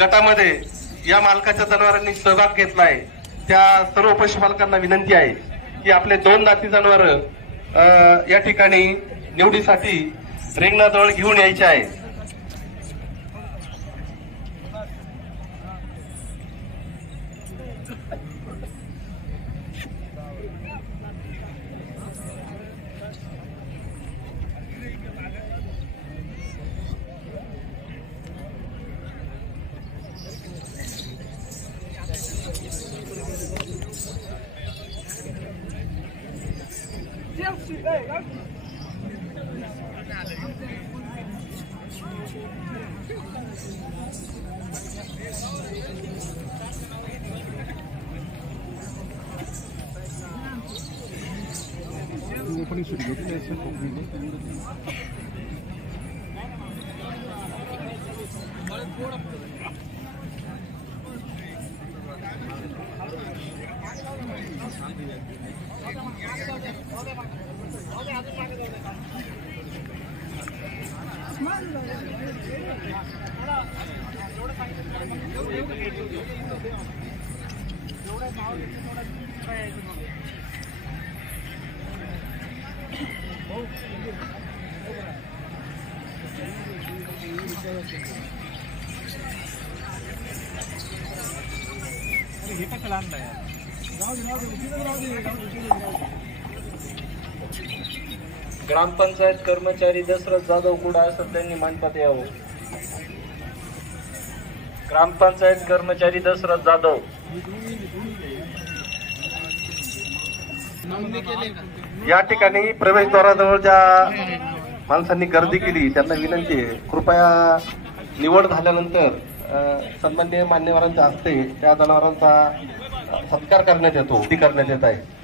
गटामध्ये या मालकाच्या जनावरांनी सहभाग घेतलाय त्या सर्व पशुपालकांना विनंती आहे की आपले 2 दाती जनावर या ठिकाणी निवडीसाठी रिंगणाजवळ घेऊन यायचे आहे। ग्रामपंचायत कर्मचारी दशरथ जाधव कुडा असं त्यांनी मानपात यावं। ग्रामपंचायत कर्मचारी दशरथ जाधव। या ठिकाणी प्रवेशद्वाराजवळ ज्या माणसांनी गर्दी केली त्यांना विनंती आहे कृपया निवड झाल्यानंतर सन्माननीय मान्यवरांच्या हस्ते त्या जनावरांचा सत्कार करण्यात येतो करण्यात येत आहे।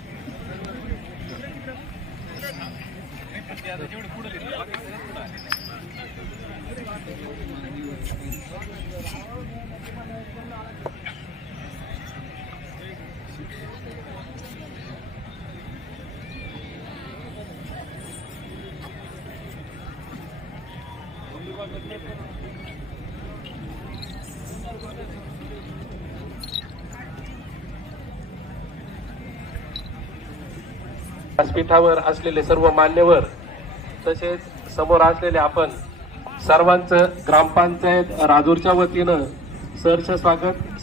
व्यासपीठावर असलेले सर्व मान्यवर तसेच समोर असलेले आपण सर्वांचं ग्रामपंचायत राजूरच्या वतीनं सहर्ष स्वागत।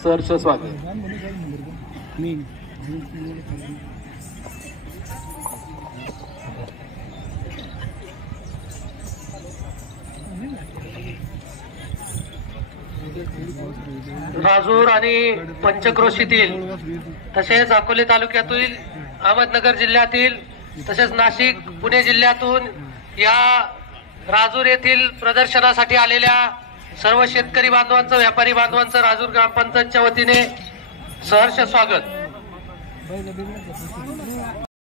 राजूर आणि पंचक्रोशीतील तसेच अकोले तालुक्यातील अहमदनगर जिल्ह्यातील तसेच नाशिक पुणे जिल्ह्यातून या राजूर येथील प्रदर्शनासाठी आलेल्या सर्व शेतकरी बांधवांचं व्यापारी बांधवांचं राजूर ग्रामपंचायतच्या वतीने सहर्ष स्वागत।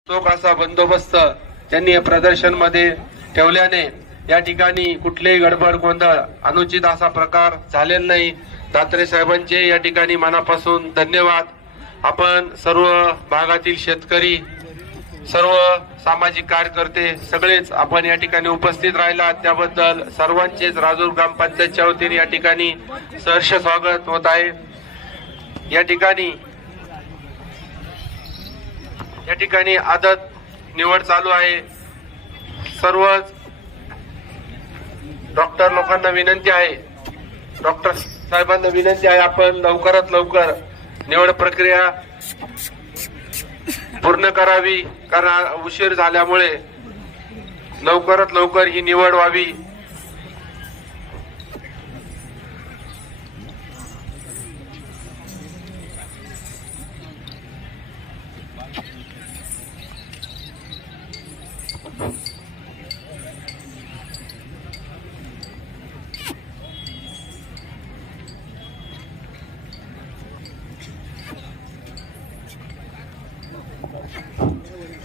चोख असा बंदोबस्त त्यांनी या प्रदर्शन मध्ये ठेवल्याने या ठिकाणी कुठलेही गडबड गोंधळ अनुचित असा प्रकार झालेला नाही। दात्रे साहेबांचे या ठिकाणी मनापासून धन्यवाद। आपण सर्व भागातील शेतकरी सर्व सामाजिक कार्यकर्ते सगळेच आपण या ठिकाणी उपस्थित राहिला त्याबद्दल सर्वांचेच राजूर ग्रामपंचायतच्या वतीने या ठिकाणी सहर्ष स्वागत होत आहे। या ठिकाणी आदत निवड चालू आहे। सर्वच डॉक्टर लोकांना विनंती आहे डॉक्टर साहेबांना विनंती आहे आपण लवकरात लवकर निवड प्रक्रिया पूर्ण करावी कारण उशीर झाल्यामुळे लवकरात लवकर ही निवड व्हावी।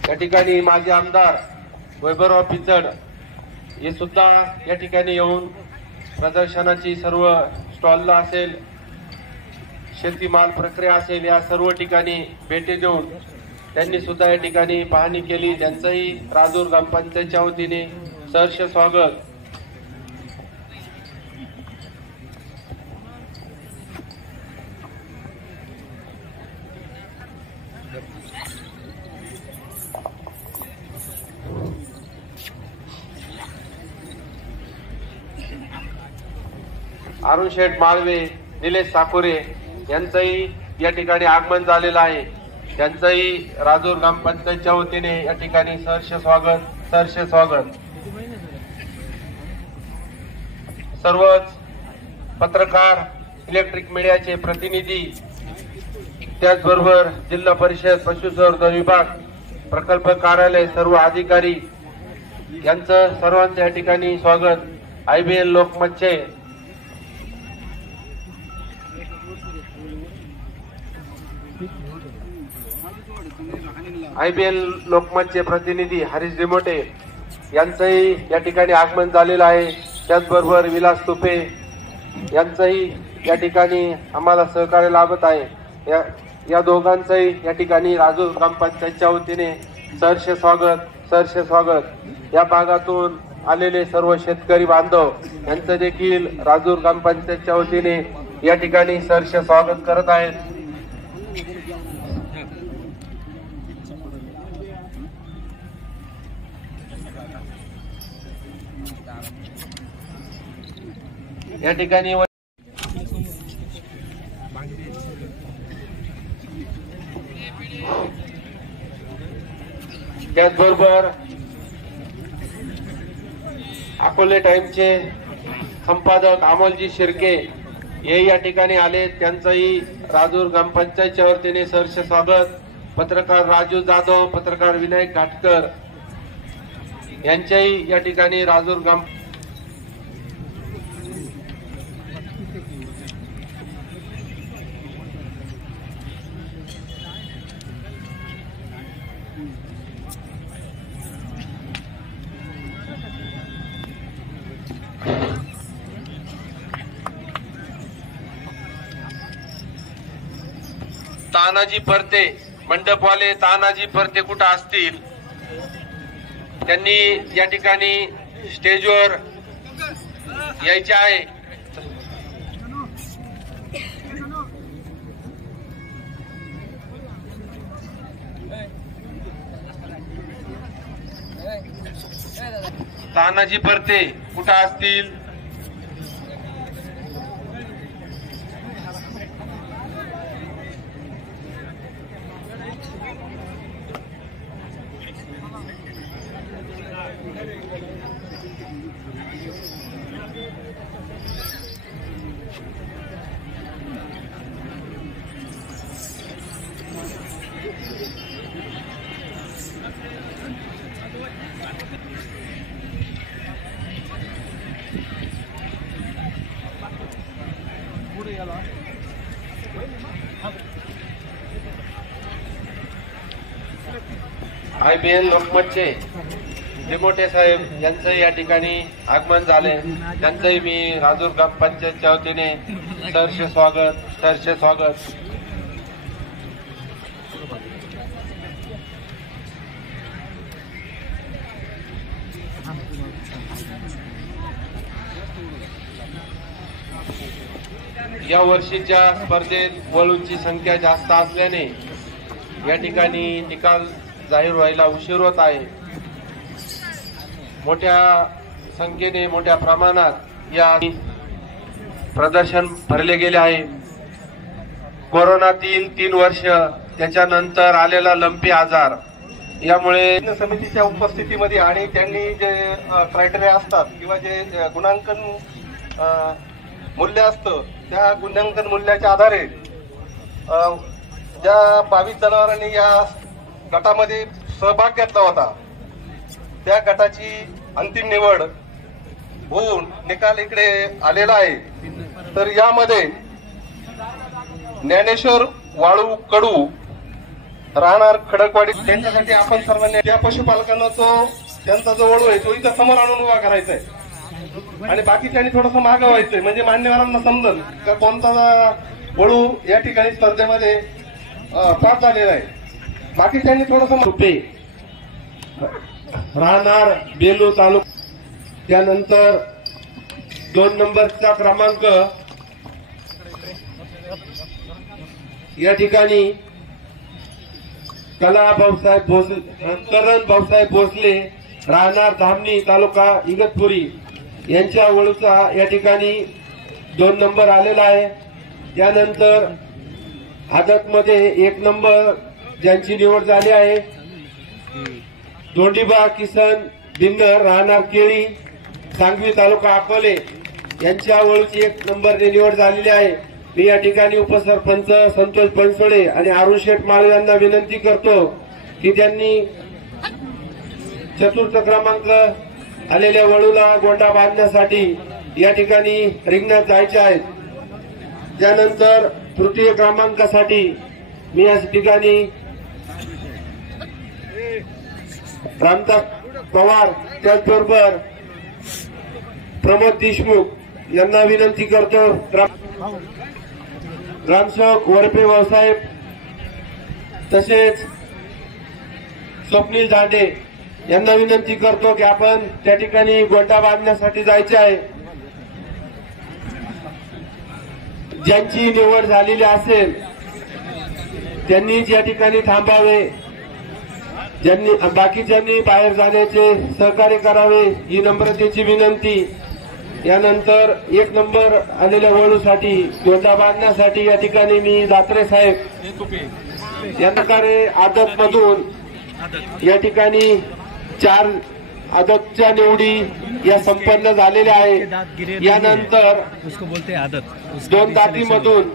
या ठिकाणी माजी आमदार वैभवराव पिचड हे सुद्धा या ठिकाणी येऊन प्रदर्शनाची सर्व स्टॉलला असेल शेतीमाल प्रक्रिया असेल या सर्व ठिकाणी भेटी देऊन त्यांनी सुद्धा या ठिकाणी पाहणी केली। त्यांचंही राजूर ग्रामपंचायतच्या वतीने सहर्ष स्वागत। अरुण शेठ माळवे, निलेश साकुरे यांचंही या ठिकाणी आगमन झालेलं आहे. त्यांचंही राजूर ग्रामपंचायतच्या वतीने या ठिकाणी सहर्ष स्वागत. सर्वच पत्रकार, इलेक्ट्रिक मीडियाचे प्रतिनिधी, त्याचबरोबर जिल्हा परिषद पशुसंवर्धन विभाग, प्रकल्प कार्यालय, सर्व अधिकारी यांचं सर्वांचं या ठिकाणी स्वागत. IBL लोकमतचे प्रतिनिधी हरीश दिमोटे यांचंही या ठिकाणी आगमन झालेलं आहे. त्याचबरोबर विलास तुपे यांचंही या ठिकाणी आम्हाला सहकार्य लाभत आहे. या दोघांचंही या ठिकाणी राजूर ग्रामपंचायतच्या वतीने सहर्ष स्वागत. या भागातून आलेले सर्व शेतकरी बांधव यांचं देखील राजूर ग्रामपंचायतच्या वतीने या ठिकाणी सहर्ष स्वागत करत आहेत. या ठिकाणी त्याचबरोबर अकोले टाइमचे संपादक अमोलजी शिर्के हे या ठिकाणी आले. त्यांचंही राजूर ग्रामपंचायतच्या वतीने सहर्ष स्वागत. पत्रकार राजू जाधव, पत्रकार विनायक घाटकर यांच्याही या ठिकाणी राजूर ग्राम तानाजी परते, मंडपवाले तानाजी परते कुठं असतील त्यांनी या ठिकाणी स्टेजवर यायचे आहे. तानाजी परते कुठं असतील IBL लोकमतचे दिमोटे साहेब यांचं या ठिकाणी आगमन झाले. त्यांचंही मी राजूर ग्रामपंचायतच्या वतीने सहर्ष स्वागत. या वर्षीच्या स्पर्धेत वळूंची संख्या जास्त असल्याने या ठिकाणी निकाल जाहीर व्हायला उशीर होत आहे. मोठ्या संख्येने, मोठ्या प्रमाणात या प्रदर्शन भरले गेले आहे. कोरोनातील 3 वर्ष, त्याच्यानंतर आलेला लंपी आजार यामुळे समितीच्या उपस्थितीमध्ये आणि त्यांनी जे क्रायटेरिया असतात किंवा जे गुणांकन मूल्य असतं त्या गुणांकन मूल्याच्या आधारे ज्या 22 जनावरांनी या गटामध्ये सहभाग घेतला होता त्या गटाची अंतिम निवड होऊन निकाल इकडे आलेला आहे. तर यामध्ये ज्ञानेश्वर वाळू कडू राहणार खडकवाडी त्यांच्यासाठी आपण सर्वांनी त्या पशुपालकांना त्यांचा जो वळू आहे तो इथं समोर आणून उभा करायचा आहे आणि बाकीच्यांनी थोडंसं मागं व्हायचंय म्हणजे मान्यवरांना समजल का कोणता वळू या ठिकाणी स्पर्धेमध्ये पास झालेला आहे. बाकीच्यांनी थोडंसं रुपये राहणार बेलू तालुका. त्यानंतर 2 नंबरचा क्रमांक या ठिकाणी कला भाऊसाहेब भोसले, करण भाऊसाहेब भोसले राहणार धामणी तालुका इगतपुरी यांच्या वळूचा या ठिकाणी 2 नंबर आलेला आहे। त्यानंतर आदत मध्ये 1 नंबर ज्यांची निवड झाली आहे दोंडीबा किसन बिन्नर राहणार केळी सांगवी तालुका अकोले यांच्या वळूची 1 नंबरने निवड झालेली आहे। मी या ठिकाणी उपसरपंच संतोष बनसोडे आणि अरुण शेठ माळी यांना विनंती करतो की त्यांनी चतुर्थ क्रमांक आलेल्या वळूला गोंडा बांधण्यासाठी या ठिकाणी रिंगणात जायचे आहेत। त्यानंतर तृतीय क्रमांकासाठी मी या ठिकाणी रामदास पवार त्याचबरोबर प्रमोद देशमुख यांना विनंती करतो। ग्रामसेवक वरपे भाऊसाहेब तसेच स्वप्नील दांडे यांना विनंती करतो की आपण त्या ठिकाणी गोंडा बांधण्यासाठी जायचे आहे। ज्यांची निवड झालेली असेल त्यांनीच या ठिकाणी थांबावे, बाकीच्यांनी बाहेर जाण्याचे सहकार्य करावे ही नम्रतेची विनंती। यानंतर 1 नंबर आलेल्या वळूसाठी गोंडा बांधण्यासाठी या ठिकाणी मी दात्रे साहेब या प्रकारे आदत मधून या ठिकाणी 4 आदतच्या निवडी या संपन्न झालेल्या आहेत। यानंतर 2 दातीमधून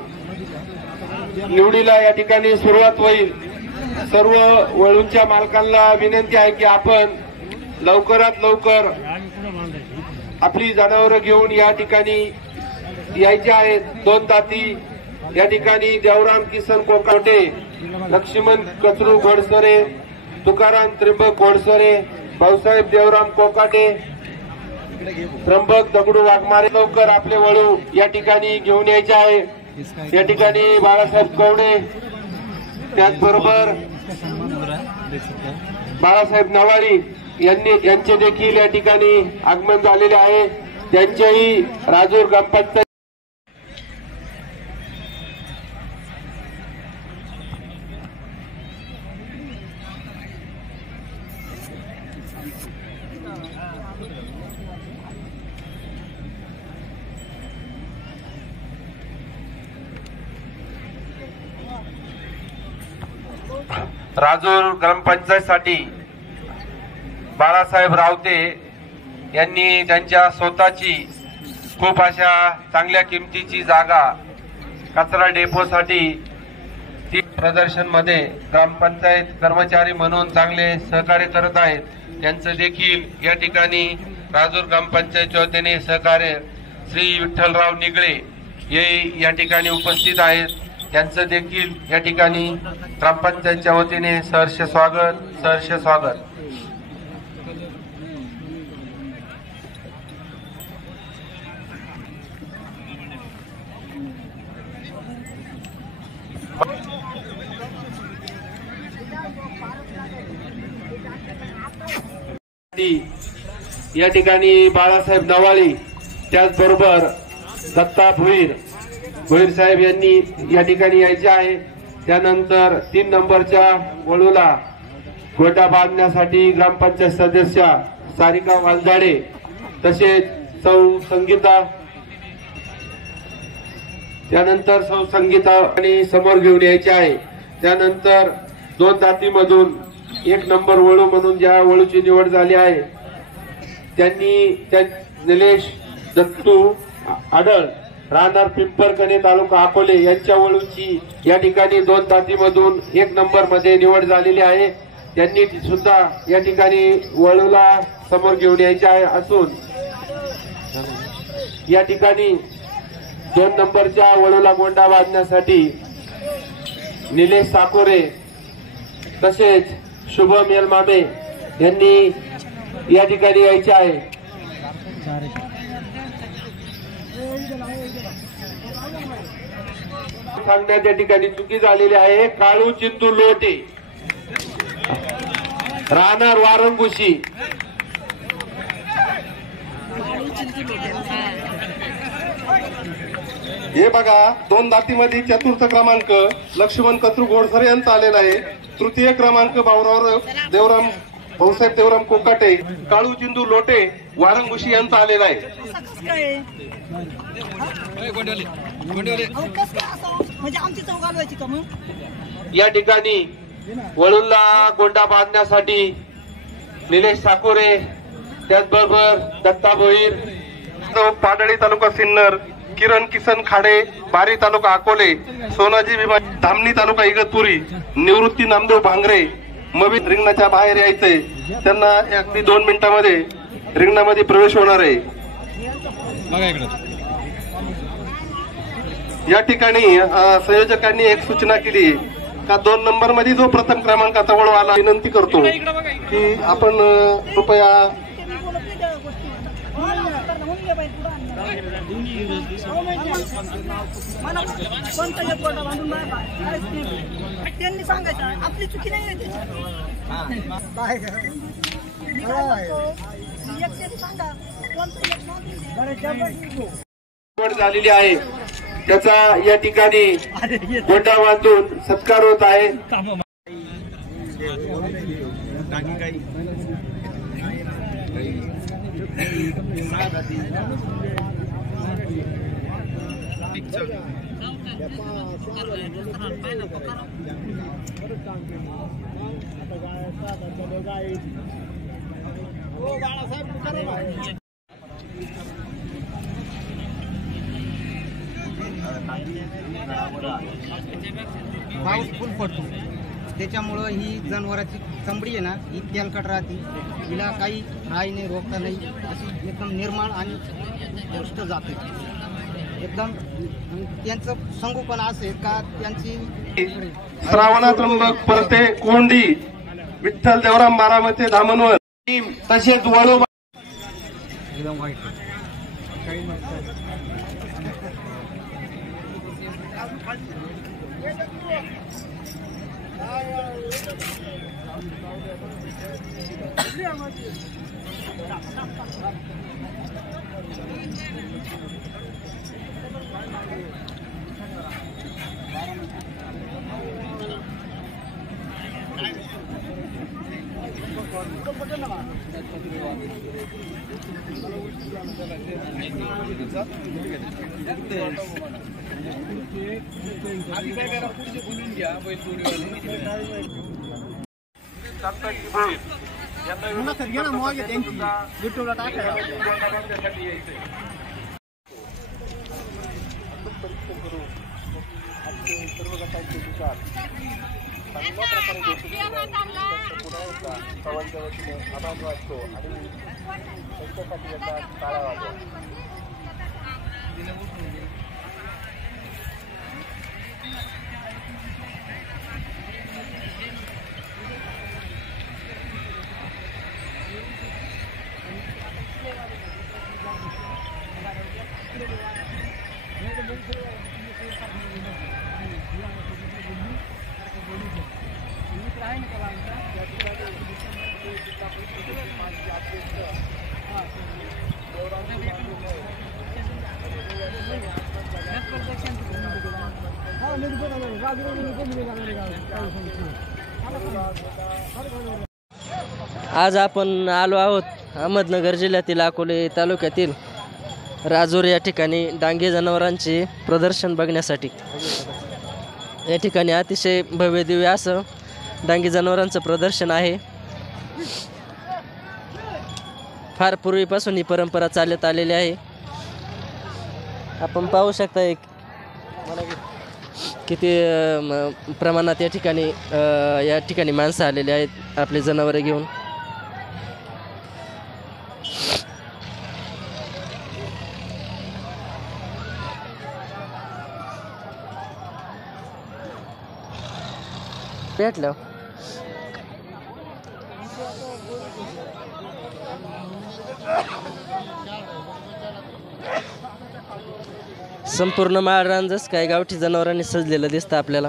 निवडीला या ठिकाणी सुरुवात होईल। सर्व वळूंच्या मालकांना विनंती आहे की आपण लवकरात लवकर आपली जनावरं घेऊन या ठिकाणी यायचे आहेत। 2 दाती या ठिकाणी देवराम किसन कोकाटे, लक्ष्मण कचरू घोडसरे, तुकाराम त्रिंबक घोडसरे, भाऊसाहेब देवराम कोकाटे, त्र्यंबक दगडू वाघमारे लवकर आपले वळू या ठिकाणी घेऊन यायचे आहे। या ठिकाणी बाळासाहेब कवडे त्याचबरोबर बाळासाहेब नवाळी यांचे देखील या ठिकाणी आगमन झालेले आहे। त्यांचेही राजूर ग्रामपंचायत राजूर ग्रामपंचायतसाठी बाळासाहेब रावते यांनी त्यांच्या स्वतःची खूप अशा चांगल्या किमतीची जागा कचरा डेपोसाठी ती प्रदर्शन मध्ये ग्रामपंचायत कर्मचारी म्हणून चांगले सहकार्य करत आहेत। त्यांचं देखील या ठिकाणी राजूर ग्रामपंचायतच्या वतीने सहकार्य श्री विठ्ठलराव निगळे हे या ठिकाणी उपस्थित आहेत। त्यांचं देखील या ठिकाणी ग्रामपंचायतच्या वतीने सहर्ष स्वागत। या ठिकाणी बाळासाहेब नवाळी त्याचबरोबर दत्ता भुईर साहेब यांनी या ठिकाणी यायचे आहे। त्यानंतर 3 नंबरच्या वळूला गोंडा बांधण्यासाठी ग्रामपंचायत सदस्य सारिका वालदाडे तसेच सौ संगीता आणि समोर घेऊन यायचे आहे। त्यानंतर 2 दातीमधून 1 नंबर वळू म्हणून ज्या वळूची निवड झाली आहे त्यांनी निलेश दत्तू आडळ राहणार पिंपरकणे तालुका अकोले यांच्या वळूची या ठिकाणी 2 दातीमधून 1 नंबर मध्ये निवड झालेली आहे। त्यांनी सुद्धा या ठिकाणी वळूला समोर घेऊन यायचे आहे असून या ठिकाणी 2 नंबरच्या वळूला गोंडा बांधण्यासाठी निलेश साकोरे तसेच शुभम येलमामे यांनी या ठिकाणी यायचे आहे। सांगण्याच्या ठिकाणी चुकी झालेली आहे। काळू चिंतू लोटे राहणार वारंगुशी हे बघा 2 दातीमध्ये 4th क्रमांक लक्ष्मण कचरू घोडसरे यांचा आलेला आहे। 3य क्रमांक भाऊसाहेब देवराम कोकाटे काळू चिंदू लोटे वारंगुशी यांचा आलेला आहे। कसं काय असावं म्हणजे आमची चव घालवायची का मग? या ठिकाणी वळूला गोंडा बांधण्यासाठी निलेश साकोरे, त्याचबरोबर दत्ता भोईर, पाडळी तालुका सिन्नर, किरण किसन खाडे, बारी तालुका अकोले, सोनाजी भीमा, धामणी तालुका इगतपुरी, निवृत्ती नामदेव भांगरे, मवीन रिंगणाच्या बाहेर यायचंय. त्यांना अगदी 2 मिनिटांमध्ये रिंगणामध्ये प्रवेश होणार आहे. या ठिकाणी संयोजकांनी एक सूचना केली का 2 नंबर मध्ये जो प्रथम क्रमांकाचा वळू आला, विनंती करतो की आपण कृपया त्यांनी सांगायचं आपली चुकी नाही झालेली आहे. त्याचा या ठिकाणी गोंडा बांधून सत्कार होत आहे. पाऊस फुल पडतो त्याच्यामुळं ही जनावरांची चमडी आहे ना ही तेलकट राहते. हिला काही राई नाही, रोगता नाही, अशी एकदम निर्माण आणि गोष्ट जाते एकदम. त्यांचं संगोपन असे का त्यांची श्रावणात त्र्यंबक परते कोंडी, विठ्ठल देवराम बारामते धामणवर, तसेच वळू एकदम वाईट. आज आपण आलो आहोत अहमदनगर जिल्ह्यातील अकोले तालुक्यातील राजूर या ठिकाणी डांगे जनावरांचे प्रदर्शन बघण्यासाठी. या ठिकाणी अतिशय भव्य दिव्य असं डांगे जनावरांचं प्रदर्शन आहे. फार पूर्वीपासून ही परंपरा चालत आलेली आहे. आपण पाहू शकता एक किती प्रमाणात या ठिकाणी माणसं आलेली आहेत आपले जनावरे घेऊन. भेटलं संपूर्ण माळ रांजच काय गावठी जनावरांनी सजलेलं दिसतं आपल्याला.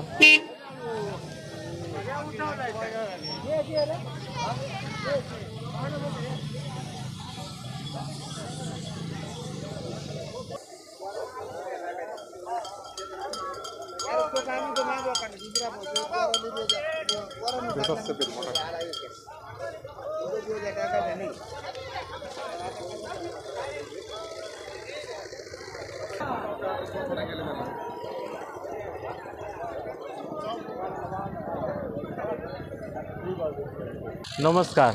नमस्कार.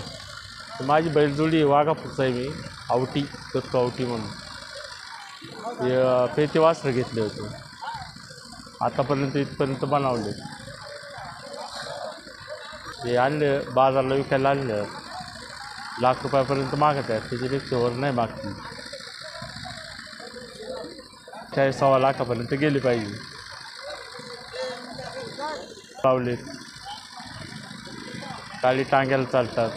माझी बैलजोडी वाघापूरचा आहे. मी आवटी दत्तू आवटी म्हणून पेते वासरं घेतले होते. आतापर्यंत इथपर्यंत बनवले. हे आणले बाजारला विकायला आणलं. लाख रुपयापर्यंत मागत आहेत. त्याच्यापेक्षा वर नाही मागतील. 40-1.25 लाखापर्यंत गेली पाहिजे. लावलेत. काळी टांग्याला चालतात.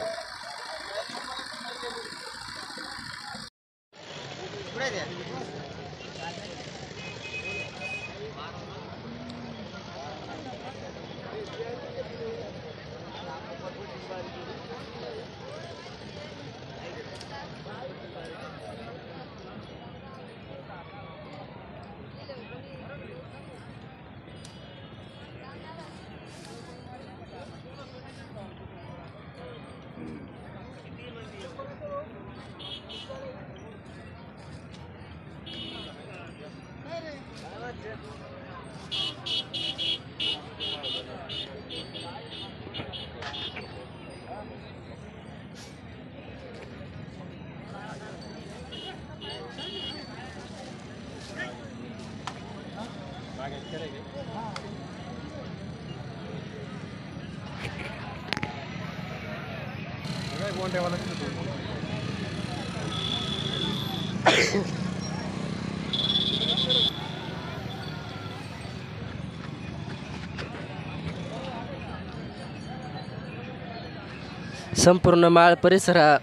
संपूर्ण माळ परिसर हा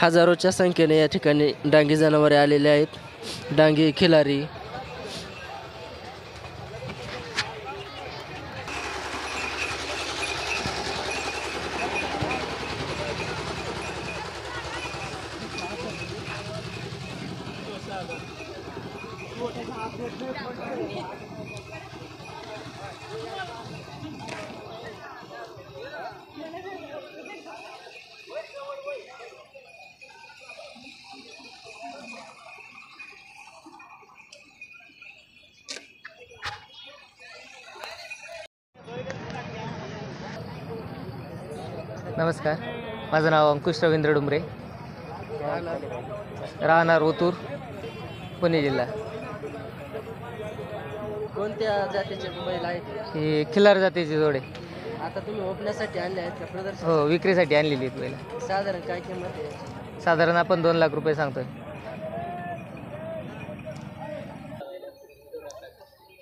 हजारोच्या संख्येने या ठिकाणी डांगी जनावरे आलेले आहेत. डांगी, खिलारी, नमस्कार. माझं नाव अंकुश रवींद्र डुमरे, राहणार ओतूर, पुणे जिल्हा. कोणत्या जातीचे बैल आहेत? ही खिलार जातीची जोडे. आता तुम्ही ओपण्यासाठी आणले आहेत का प्रदर्शन? हो, विक्रीसाठी आणलेली आहेत बैल. साधारण काय किंमत आहे? साधारण आपण 2 लाख रुपये सांगतोय.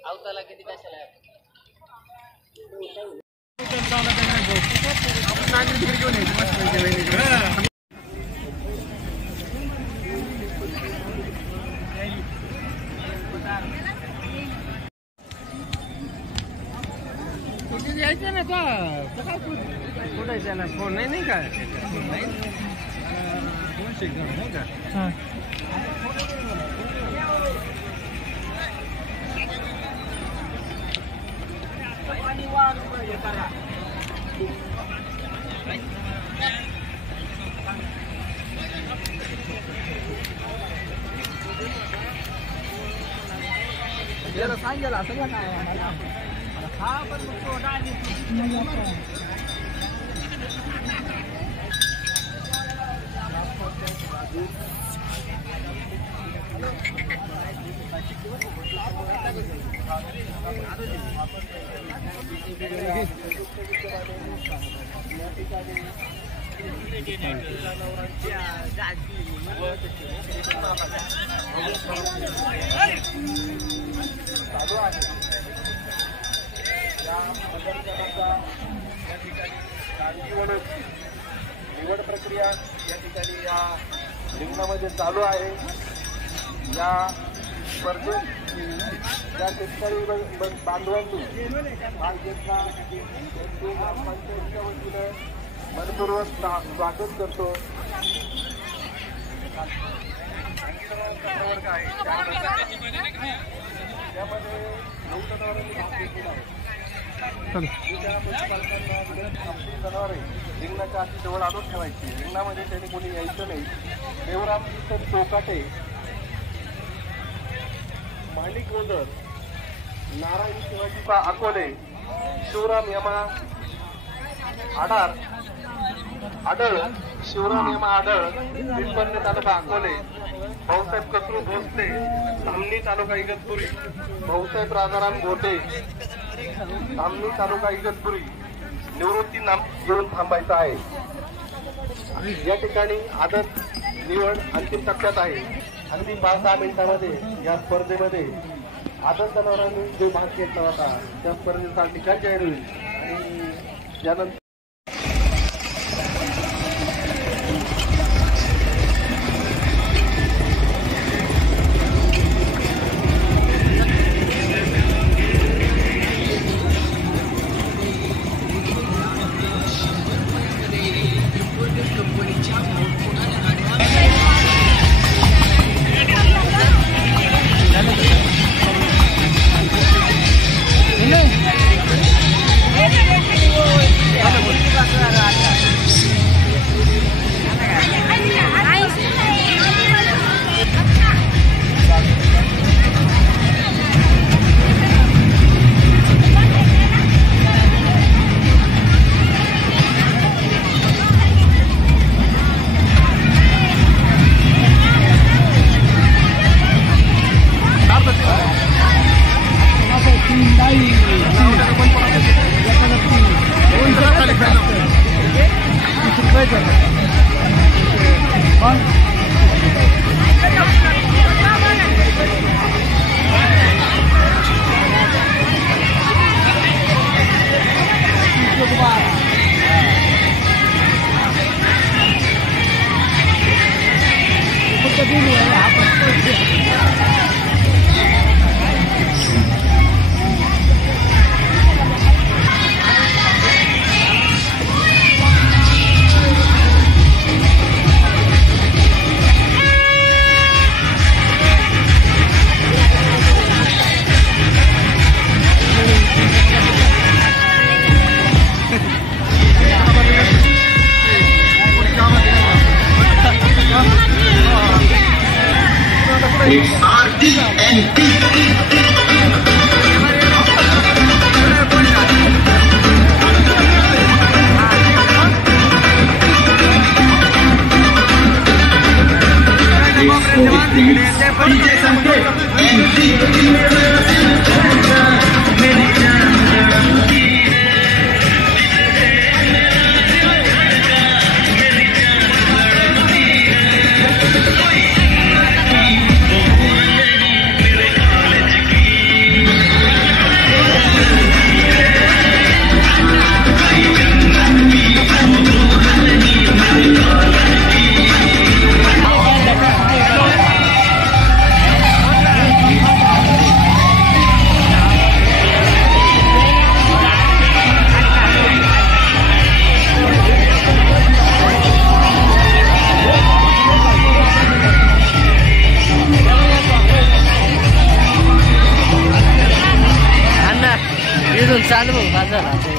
आवताला किती कशाला आहे? यायचं ना का कुठे ना फोन नाही का 200 ग्राम नाही का. सांगेला सगळं काय हा पण निवड प्रक्रिया या ठिकाणी या रिंगणामध्ये चालू आहे. या स्पर्धेत या शेतकरी बांधवांनी भाग घेतला. ग्रामपंचायतीच्या वतीनं मनपूर्वक स्वागत करतो. त्यामध्ये जनावरे रिंगणाच्या अति जवळ आणून ठेवायची. रिंगणामध्ये त्यांनी कोणी यायचं नाही. देवराम चोकाटे माणिक गोंदर, नारायण शिवाजीपा अकोले, शिवराम यमा आडार आडळ, शिवराम यमा आडळ, पिंपरणे तालुका अकोले, भाऊसाहेब कसरू भोसले, धामणी तालुका इगतपुरी, भाऊसाहेब राजाराम गोटे, धामणी तालुका इगतपुरी, निवृत्ती नाम घेऊन थांबायचं आहे. या ठिकाणी आदत निवड अंतिम टप्प्यात आहे. अगदी 5-6 मिनिटांमध्ये या स्पर्धेमध्ये आदत जनावरांनी जो भाग घेतला होता त्या स्पर्धेचा निकाल जाहीर होईल आणि त्यानंतर चालू बाजार